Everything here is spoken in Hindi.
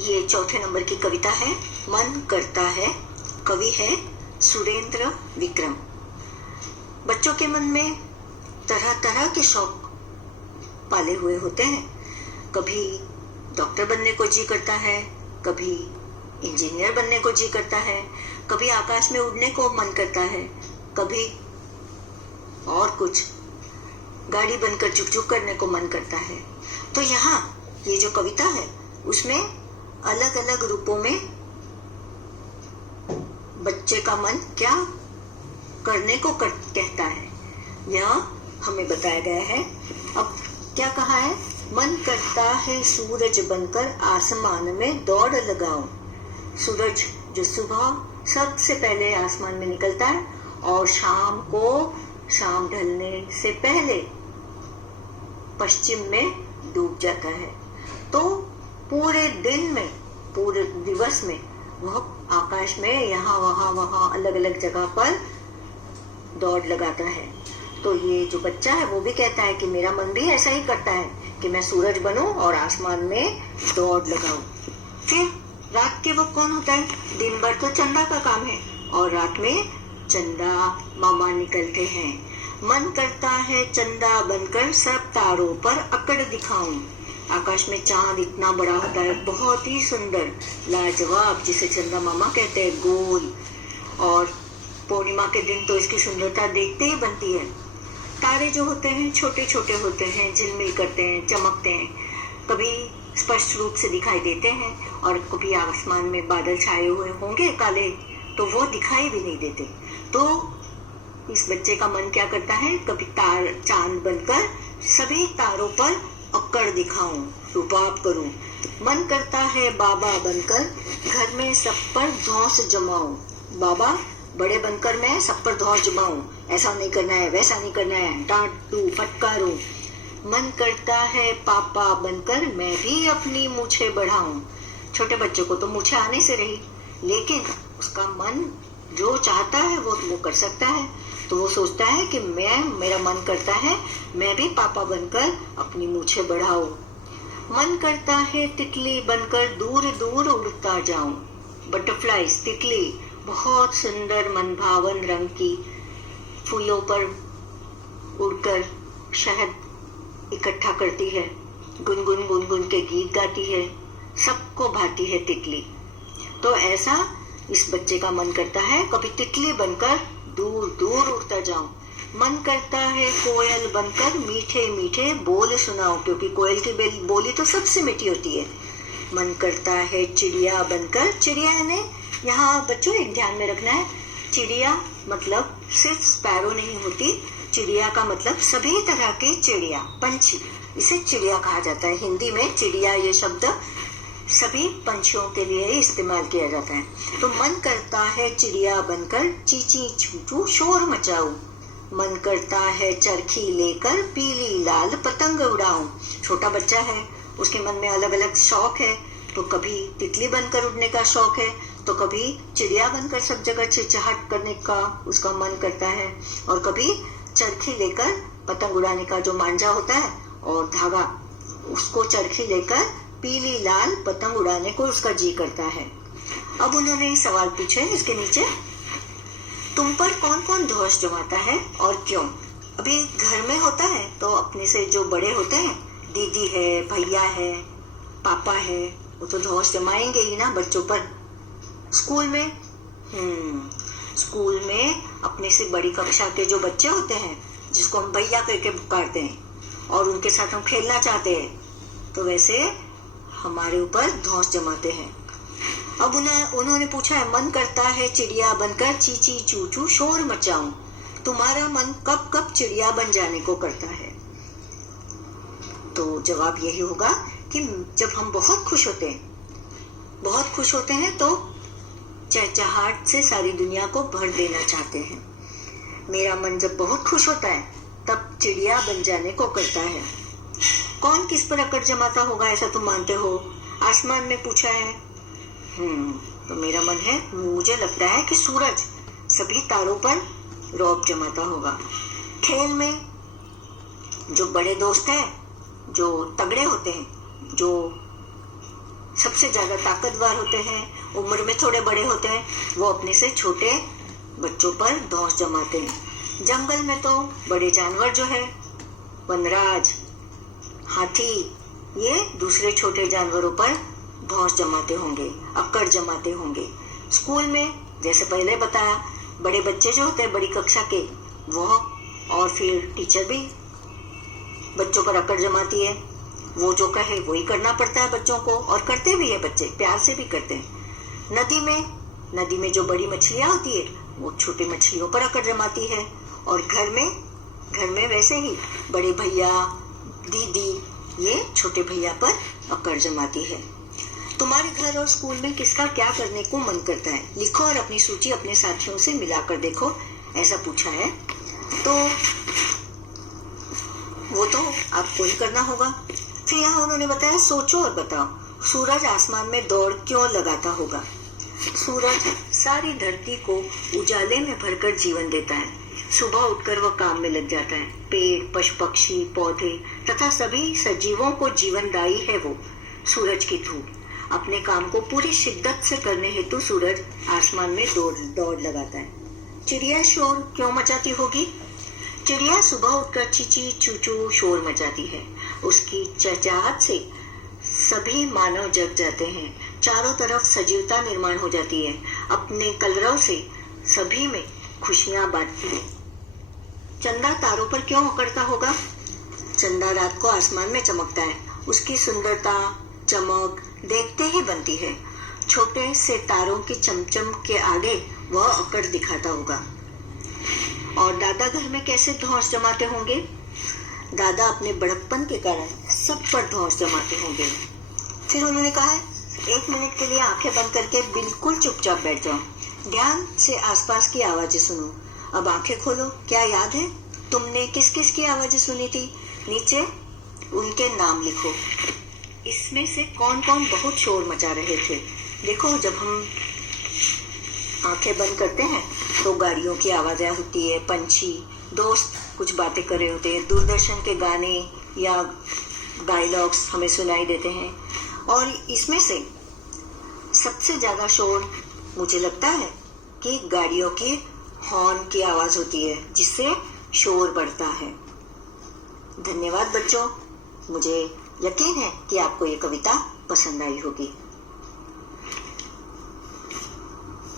ये चौथे नंबर की कविता है, मन करता है। कवि है सुरेंद्र विक्रम। बच्चों के मन में तरह तरह के शौक पाले हुए होते हैं। कभी डॉक्टर बनने को जी करता है, कभी इंजीनियर बनने को जी करता है, कभी आकाश में उड़ने को मन करता है, कभी और कुछ गाड़ी बनकर झुक झुक करने को मन करता है। तो यहाँ ये जो कविता है उसमें अलग अलग रूपों में बच्चे का मन क्या करने को कहता है, यह हमें बताया गया है। अब क्या कहा है? मन करता है सूरज बनकर आसमान में दौड़ लगाऊं। सूरज जो सुबह सबसे पहले आसमान में निकलता है और शाम को, शाम ढलने से पहले पश्चिम में डूब जाता है। तो पूरे दिन में, पूरे दिवस में वह आकाश में यहाँ वहाँ अलग अलग जगह पर दौड़ लगाता है। तो ये जो बच्चा है वो भी कहता है कि मेरा मन भी ऐसा ही करता है कि मैं सूरज बनूं और आसमान में दौड़ लगाऊं। फिर रात के वक्त कौन होता है? दिन भर तो चंदा का काम है और रात में चंदा मामा निकलते हैं। मन करता है चंदा बनकर सब तारों पर अकड़ दिखाऊं। आकाश में चांद इतना बड़ा होता है, बहुत ही सुंदर, लाजवाब, जिसे चंदा मामा कहते हैं, गोल। और पूर्णिमा के दिन तो इसकी सुंदरता देखते ही बनती है। तारे जो होते हैं छोटे छोटे होते हैं, झिलमिल करते हैं, चमकते हैं, कभी स्पष्ट रूप से दिखाई देते हैं और कभी आसमान में बादल छाए हुए होंगे काले तो वो दिखाई भी नहीं देते। तो इस बच्चे का मन क्या करता है? कभी चांद बनकर सभी तारों पर अक्कड़ दिखाऊं, रुबाब करूं। मन करता है बाबा बनकर घर में सब पर धौंस जमाऊं। बाबा बड़े बनकर मैं सब पर धौंस जमाऊं, ऐसा नहीं करना है, वैसा नहीं करना है, डांटूं, फटकारूं। मन करता है पापा बनकर मैं भी अपनी मूछें बढ़ाऊं। छोटे बच्चे को तो मूछें आने से रही, लेकिन उसका मन जो चाहता है वो कर सकता है। तो वो सोचता है कि मेरा मन करता है मैं भी पापा बनकर अपनी मूछें बढ़ाऊं। मन करता है तितली बनकर दूर दूर उड़ता जाऊं। बटरफ्लाईज, तितली, बहुत सुंदर मनभावन रंग की, फूलों पर उड़कर शहद इकट्ठा करती है, गुनगुन गुनगुन के गीत गाती है, सबको भाती है तितली। तो ऐसा इस बच्चे का मन करता है कभी तितली बनकर दूर दूर उड़ता जाऊं। मन करता है कोयल बनकर मीठे मीठे बोल सुनाऊं, क्योंकि कोयल की बोली तो सबसे मीठी होती है। मन करता है चिड़िया बनकर, चिड़िया ने यहाँ बच्चों एक ध्यान में रखना है, चिड़िया मतलब सिर्फ स्पैरो नहीं होती, चिड़िया का मतलब सभी तरह के चिड़िया, पंछी, इसे चिड़िया कहा जाता है। हिंदी में चिड़िया ये शब्द सभी पंछियों के लिए इस्तेमाल किया जाता है। तो मन करता है चिड़िया बनकर चींची चूचू शोर मचाऊं। मन करता है चरखी लेकर पीली लाल पतंग उड़ाऊं। छोटा बच्चा है, उसके मन में अलग अलग शौक है, तो कभी तितली बनकर उड़ने का शौक है, तो कभी चिड़िया बनकर सब जगह चिचहाट करने का उसका मन करता है, और कभी चरखी लेकर पतंग उड़ाने का जो मांझा होता है और धागा, उसको चरखी लेकर पीली लाल पतंग उड़ाने को उसका जी करता है। अब उन्होंने सवाल पूछे इसके नीचे, तुम पर कौन कौन धौंस जमाता है और क्यों? अभी घर में होता है तो अपने से जो बड़े होते हैं, दीदी है, भैया है, पापा है, वो तो धौंस जमाएंगे ही ना बच्चों पर। स्कूल में स्कूल में अपने से बड़ी कक्षा के जो बच्चे होते हैं, जिसको हम भैया करके पुकारते हैं, और उनके साथ हम खेलना चाहते हैं, तो वैसे हमारे ऊपर धौंस जमाते हैं। अब उन्होंने पूछा है, मन करता है चिड़िया बनकर चींची चूचू शोर मचाऊं। तुम्हारा मन कब कब चिड़िया बन जाने को करता है? तो जवाब यही होगा कि जब हम बहुत खुश होते हैं तो चहचहाट से सारी दुनिया को भर देना चाहते हैं। मेरा मन जब बहुत खुश होता है तब चिड़िया बन जाने को करता है। कौन किस पर अकड़ जमाता होगा ऐसा तुम मानते हो? आसमान में पूछा है। तो मेरा मन है, मुझे लगता है कि सूरज सभी तारों पर रौब जमाता होगा। खेल में जो बड़े दोस्त हैं, जो तगड़े होते हैं, जो सबसे ज्यादा ताकतवर होते हैं, उम्र में थोड़े बड़े होते हैं, वो अपने से छोटे बच्चों पर धौंस जमाते हैं। जंगल में तो बड़े जानवर जो है, वनराज, हाथी, ये दूसरे छोटे जानवरों पर धौंस जमाते होंगे, अक्कड़ जमाते होंगे। स्कूल में जैसे पहले बताया, बड़े बच्चे जो होते हैं बड़ी कक्षा के, वो और फिर टीचर भी बच्चों पर अक्कड़ जमाती है। वो जो कहे वही करना पड़ता है बच्चों को, और करते भी है बच्चे, प्यार से भी करते हैं। नदी में जो बड़ी मछलियां होती है वो छोटी मछलियों पर अक्कड़ जमाती है। और घर में वैसे ही बड़े भैया, दीदी, ये छोटे भैया पर अक्कड़ जमाती है। तुम्हारे घर और स्कूल में किसका क्या करने को मन करता है? लिखो और अपनी सूची अपने साथियों से मिलाकर देखो, ऐसा पूछा है। तो वो तो आपको ही करना होगा। फिर यहाँ उन्होंने बताया, सोचो और बताओ, सूरज आसमान में दौड़ क्यों लगाता होगा? सूरज सारी धरती को उजाले में भरकर जीवन देता है। सुबह उठकर वह काम में लग जाता है। पेड़, पशु पक्षी, पौधे तथा सभी सजीवों को जीवनदायी है वो सूरज की धूप। अपने काम को पूरी शिद्दत से करने हेतु सूरज आसमान में दौड़ लगाता है। चिड़िया शोर क्यों मचाती होगी? चिड़िया सुबह उठकर चींची चूचू शोर मचाती है। उसकी चहचहाहट से सभी मानव जग जाते हैं। चारों तरफ सजीवता निर्माण हो जाती है। अपने कलरव से सभी में खुशियां बांटती है। चंदा तारों पर क्यों अकड़ता होगा? चंदा रात को आसमान में चमकता है। उसकी सुंदरता, चमक देखते ही बनती है। छोटे से तारों की चमचम के आगे वह अकड़ दिखाता होगा। और दादा घर में कैसे धौंस जमाते होंगे? दादा अपने बड़प्पन के कारण सब पर धौंस जमाते होंगे। फिर उन्होंने कहा है, 1 मिनट के लिए आंखें बंद करके बिल्कुल चुपचाप बैठ जाओ। ध्यान से आसपास की आवाजें सुनो। अब आंखें खोलो। क्या याद है तुमने किस किस की आवाजें सुनी थी? नीचे उनके नाम लिखो। इसमें से कौन कौन बहुत शोर मचा रहे थे? देखो, जब हम आंखें बंद करते हैं तो गाड़ियों की आवाजें होती है, पंछी, दोस्त कुछ बातें कर रहे होते हैं, दूरदर्शन के गाने या डायलॉग्स हमें सुनाई देते हैं। और इसमें से सबसे ज्यादा शोर मुझे लगता है कि गाड़ियों की हॉर्न की आवाज होती है, जिससे शोर बढ़ता है। धन्यवाद बच्चों, मुझे यकीन है कि आपको ये कविता पसंद आई होगी।